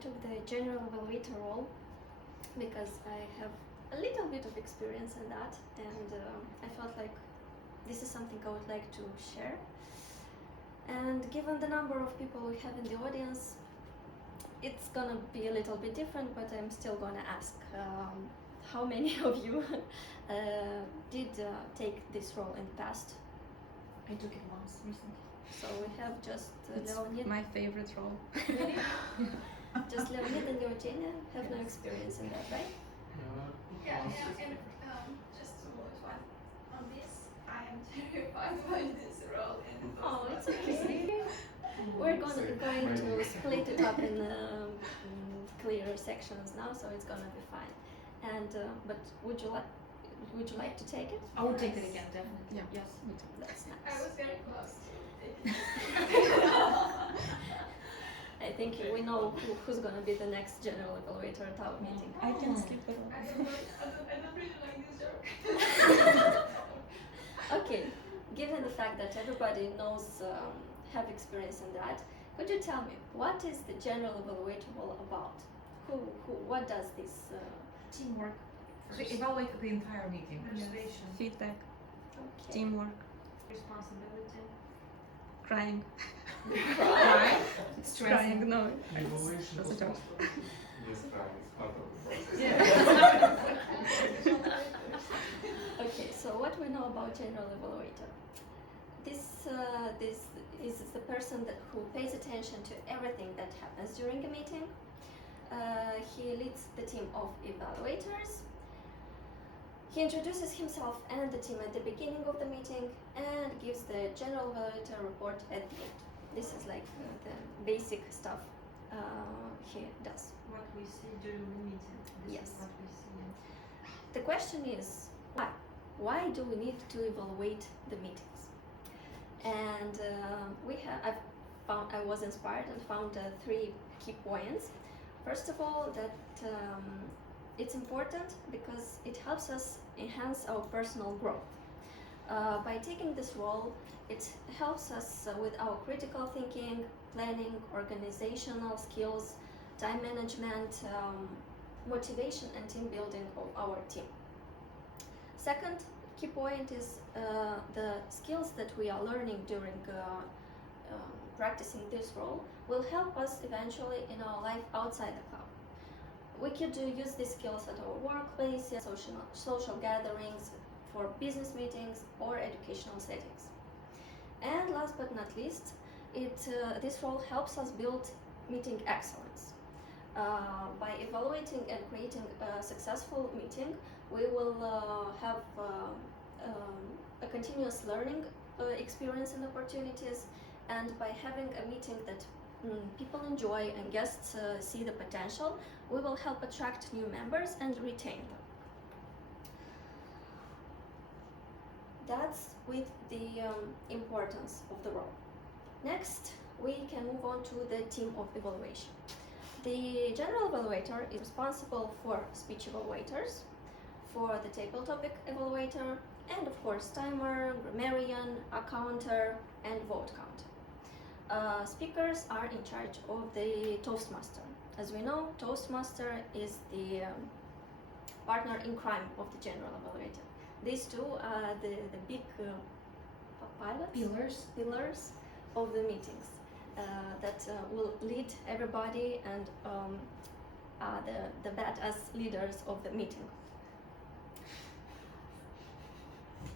took the General Evaluator role because I have a little bit of experience in that, and I felt like this is something I would like to share. And given the number of people we have in the audience, it's gonna be a little bit different, but I'm still gonna ask how many of you did take this role in the past? I took it once recently. So we have just It's Leonid. my favorite role. Really? Just Leonid and Eugenia have no experience in that, right? Yeah, and just to one on this, I am terrified by this role. And Oh, it's okay. We're going to split it up in clear sections now, so it's gonna be fine. And but would you like to take it? I would take it again, definitely. Yeah. Yes. That's I nice. was very close to it. I think we know who's gonna be the next General Evaluator at our meeting. I can skip it. I don't really like this joke. Okay, given the fact that everybody knows, have experience in that, could you tell me what is the General Evaluator all about? What does this? Teamwork. To evaluate the entire meeting. Motivation. Feedback, Okay. teamwork, Responsibility. crying. Right. Crying, no. Evaluation That's a joke. Yes, crime is part of the process. Yeah. Okay, so what we know about General Evaluator? This is the person who pays attention to everything that happens during a meeting. He leads the team of evaluators. He introduces himself and the team at the beginning of the meeting and gives the General Evaluator report at the end. This is like the basic stuff he does. What we see during the meeting. This Yes. is what we see. The question is why? Why do we need to evaluate the meetings? And I was inspired and found 3 key points. First of all, that it's important because it helps us enhance our personal growth. By taking this role, it helps us with our critical thinking, planning, organizational skills, time management, motivation and team building of our team. Second key point is the skills that we are learning during practicing this role will help us eventually in our life outside the club. We could use these skills at our workplace, social gatherings, for business meetings or educational settings. And last but not least, this role helps us build meeting excellence. By evaluating and creating a successful meeting, we will have a continuous learning experience and opportunities, and by having a meeting that people enjoy and guests see the potential, we will help attract new members and retain them. That's with the importance of the role. Next, we can move on to the team of evaluation. The General Evaluator is responsible for speech evaluators, for the table topic evaluator, and of course timer, grammarian, accounter, and vote counter. Speakers are in charge of the Toastmaster. As we know, Toastmaster is the partner in crime of the General Evaluator. These two are the big pillars of the meetings that will lead everybody and the badass leaders of the meeting.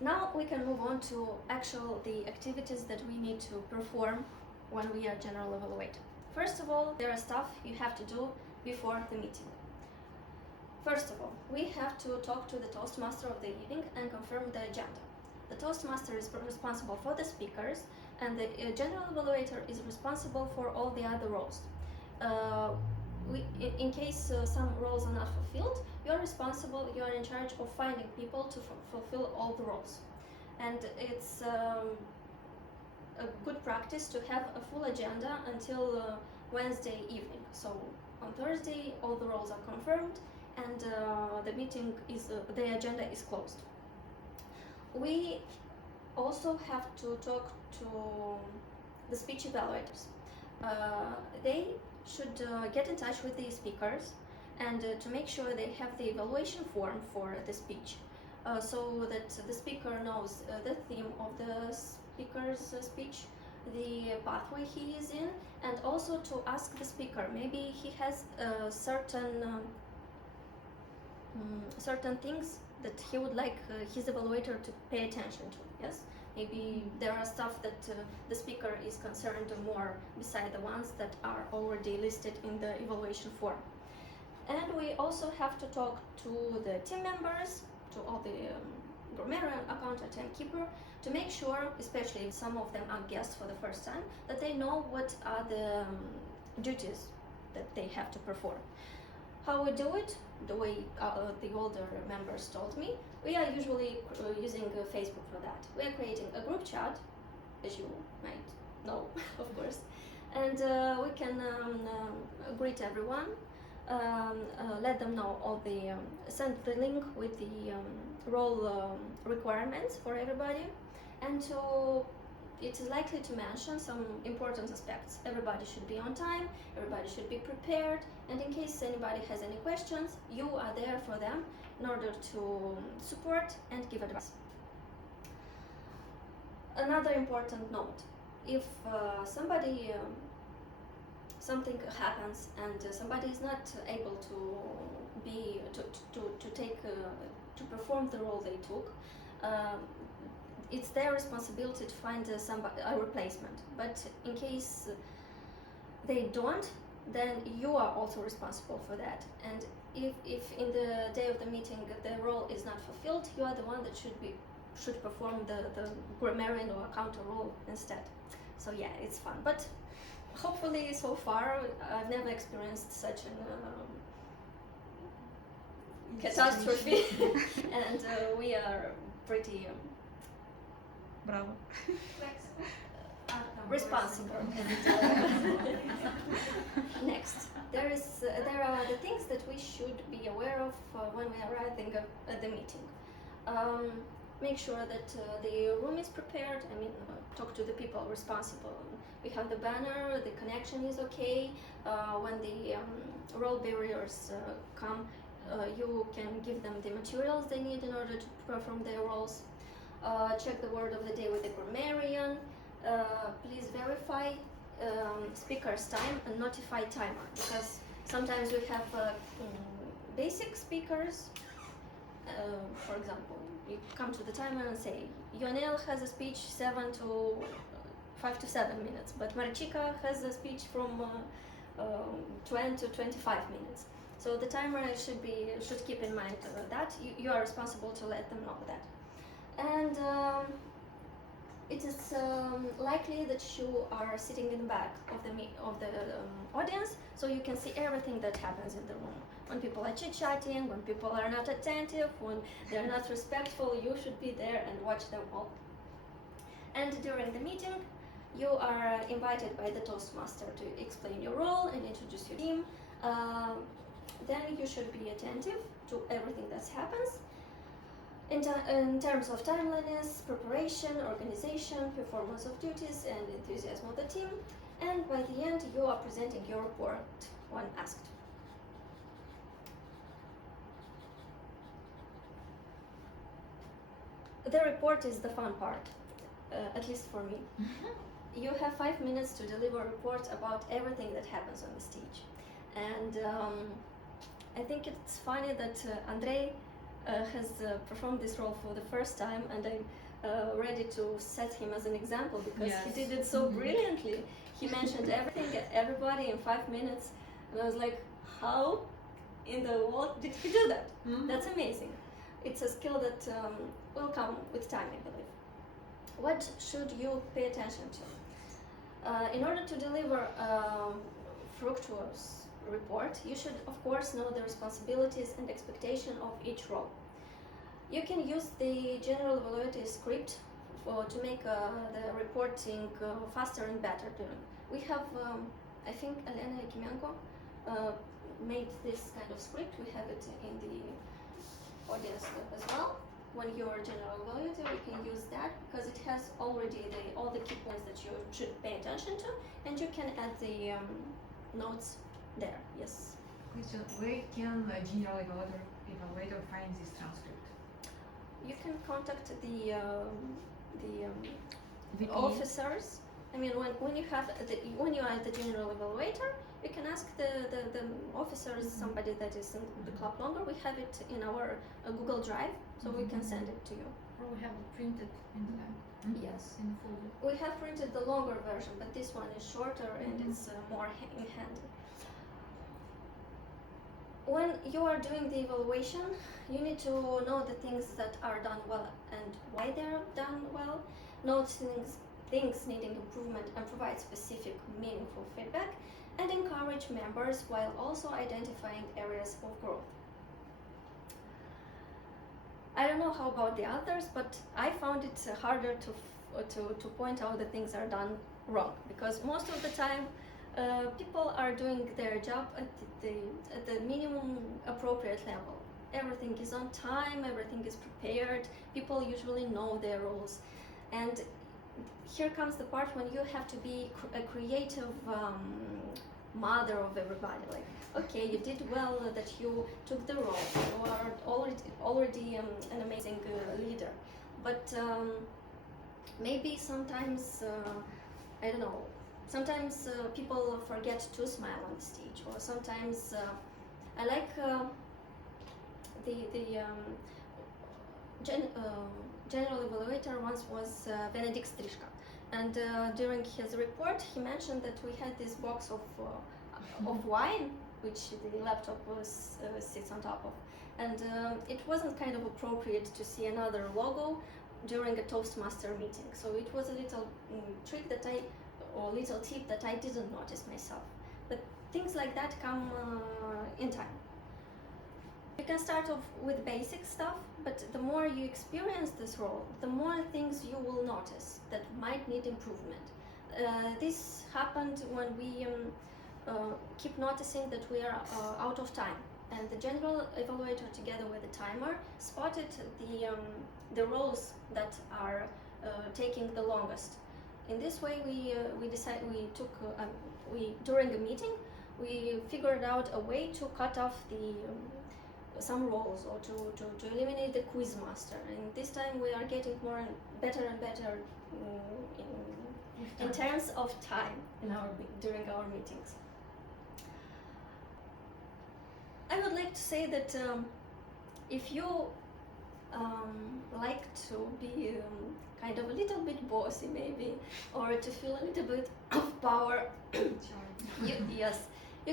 Now we can move on to the activities that we need to perform when we are General Evaluator. First of all, there are stuff you have to do before the meeting. First of all, we have to talk to the Toastmaster of the evening and confirm the agenda. The Toastmaster is responsible for the speakers, and the General Evaluator is responsible for all the other roles. In case some roles are not fulfilled, you are in charge of finding people to fulfill all the roles. And it's a good practice to have a full agenda until Wednesday evening. So on Thursday, all the roles are confirmed, and the agenda is closed. We also have to talk to the speech evaluators. They should get in touch with the speakers and to make sure they have the evaluation form for the speech, so that the speaker knows the theme of the speaker's speech, the pathway he is in, and also to ask the speaker. Maybe he has certain things that he would like his evaluator to pay attention to. Yes, maybe there are stuff that the speaker is concerned more beside the ones that are already listed in the evaluation form. And we also have to talk to the team members, to all the grammarian, accountant, timekeeper, to make sure, especially if some of them are guests for the first time, that they know what are the duties that they have to perform. How we do it, the way the older members told me, we are usually using Facebook for that. We are creating a group chat, as you might know, of course, and we can greet everyone, let them know all the, send the link with the role requirements for everybody, and it is likely to mention some important aspects. Everybody should be on time, everybody should be prepared, and in case anybody has any questions, you are there for them in order to support and give advice. Another important note: if something happens and somebody is not able to perform the role they took, it's their responsibility to find a replacement. But in case they don't, then you are also responsible for that. And if in the day of the meeting the role is not fulfilled, you are the one that should perform the grammarian or accountant role instead. So yeah, it's fun. But hopefully, so far, I've never experienced such a catastrophe, and we are pretty Bravo. Flexible. responsible. Next, there are the things that we should be aware of when we are arriving at the meeting. Make sure that the room is prepared. I mean, talk to the people responsible. We have the banner, the connection is okay. When the role bearers come, you can give them the materials they need in order to perform their roles. Check the word of the day with the grammarian. Please verify speaker's time and notify timer, because sometimes we have basic speakers. For example, you come to the timer and say, Ionel has a speech 5 to 7 minutes, but Marchika has a speech from 20 to 25 minutes. So the timer should keep in mind that you are responsible to let them know that. And it is likely that you are sitting in the back of the audience, so you can see everything that happens in the room. When people are chit-chatting, when people are not attentive, when they are not respectful, you should be there and watch them all. And during the meeting, you are invited by the Toastmaster to explain your role and introduce your team. Then you should be attentive to everything that happens in terms of timeliness, preparation, organization, performance of duties, and enthusiasm of the team. And by the end, you are presenting your report when asked. The report is the fun part, at least for me. You have 5 minutes to deliver a report about everything that happens on the stage. And I think it's funny that Andrei has performed this role for the first time, and I'm ready to set him as an example, because he did it so brilliantly. He mentioned everybody in 5 minutes, and I was like, how in the world did he do that? That's amazing. It's a skill that will come with time, I believe. What should you pay attention to? In order to deliver a fructuous report, you should, of course, know the responsibilities and expectation of each role. You can use the General Evaluator script to make the reporting faster and better. We have, I think, Elena Yakimenko made this kind of script. We have it in the audience as well. When you are General Evaluator, you can use that because it has already all the key points that you should pay attention to, and you can add the notes there. Yes. Question: where can a general evaluator find this transcript? You can contact the VP? officers. I mean, when you have when you are the general evaluator, you can ask the officers, somebody that is in the club longer. We have it in our Google Drive, so we can send it to you. Or we have it printed in the lab, Yes. in the folder. We have printed the longer version, but this one is shorter and it's more in hand. When you are doing the evaluation, you need to know the things that are done well and why they're done well, note things needing improvement and provide specific, meaningful feedback, and encourage members while also identifying areas of growth. I don't know how about the others, but I found it harder to point out that things are done wrong, because most of the time people are doing their job at the minimum appropriate level. Everything is on time, everything is prepared, people usually know their roles. And here comes the part when you have to be a creative mother of everybody. Like, okay, you did well that you took the role, you are already an amazing leader. But maybe sometimes, I don't know, sometimes people forget to smile on the stage, or sometimes I like General Evaluator once was Benedict Strishka, and during his report he mentioned that we had this box of wine which the laptop sits on top of, and it wasn't kind of appropriate to see another logo during a Toastmaster meeting, so it was a little trick that little tip that I didn't notice myself. But things like that come in time. You can start off with basic stuff, but the more you experience this role, the more things you will notice that might need improvement. This happened when we keep noticing that we are out of time, and the General Evaluator, together with the timer, spotted the roles that are taking the longest. In this way, during a meeting, we figured out a way to cut off some roles, or to eliminate the quiz master. And this time we are getting better and better in terms of time during our meetings. I would like to say that if you like to be kind of a little bit bossy maybe, or to feel a little bit of power, you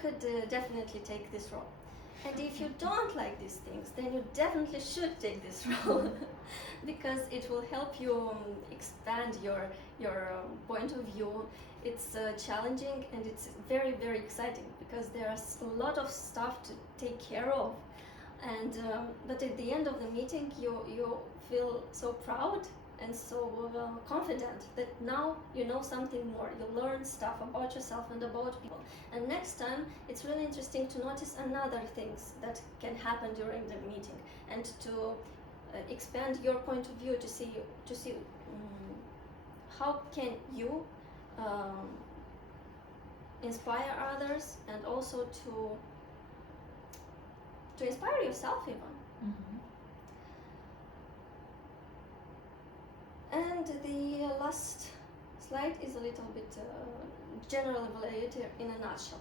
could definitely take this role. And if you don't like these things, then you definitely should take this role, because it will help you expand your point of view. It's challenging and it's very, very exciting, because there's a lot of stuff to take care of. And but at the end of the meeting, you feel so proud and so confident that now you know something more. You learn stuff about yourself and about people. And next time, it's really interesting to notice another things that can happen during the meeting, and to expand your point of view to see how can you inspire others, and also to inspire yourself even. And the last slide is a little bit General Evaluator in a nutshell.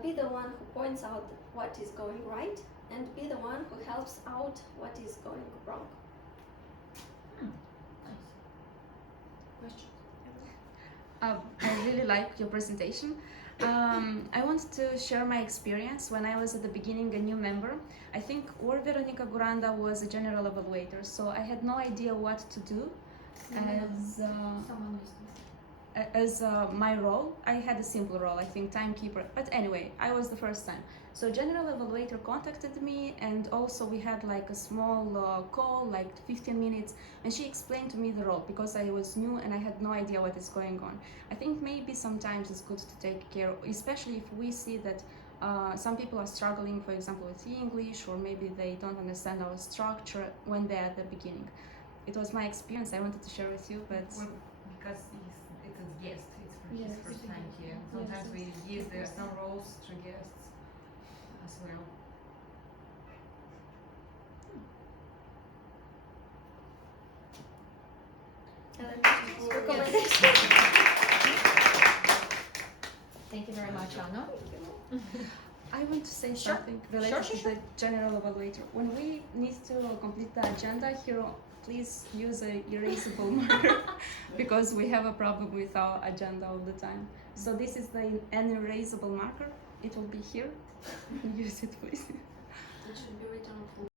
Be the one who points out what is going right, and be the one who helps out what is going wrong. Questions? I really like your presentation. I want to share my experience when I was at the beginning a new member. I think Veronica Guranda was a general evaluator, so I had no idea what to do as my role. I had a simple role, I think timekeeper, but anyway, I was the first time. So general evaluator contacted me, and also we had like a small call, like 15 minutes, and she explained to me the role, because I was new and I had no idea what is going on. I think maybe sometimes it's good to take care, especially if we see that some people are struggling, for example, with English, or maybe they don't understand our structure when they're at the beginning. It was my experience I wanted to share with you, but Because it's a guest, it's Yes. his first time here. Sometimes we give some roles to guests as well. Other questions? Recommendations? Thank you very much, Anna. I want to say Sure. something related Sure. to the general evaluator. When we need to complete the agenda here, please use a erasable marker because we have a problem with our agenda all the time. So this is the an erasable marker. It will be here. Use it, please. It should be written on full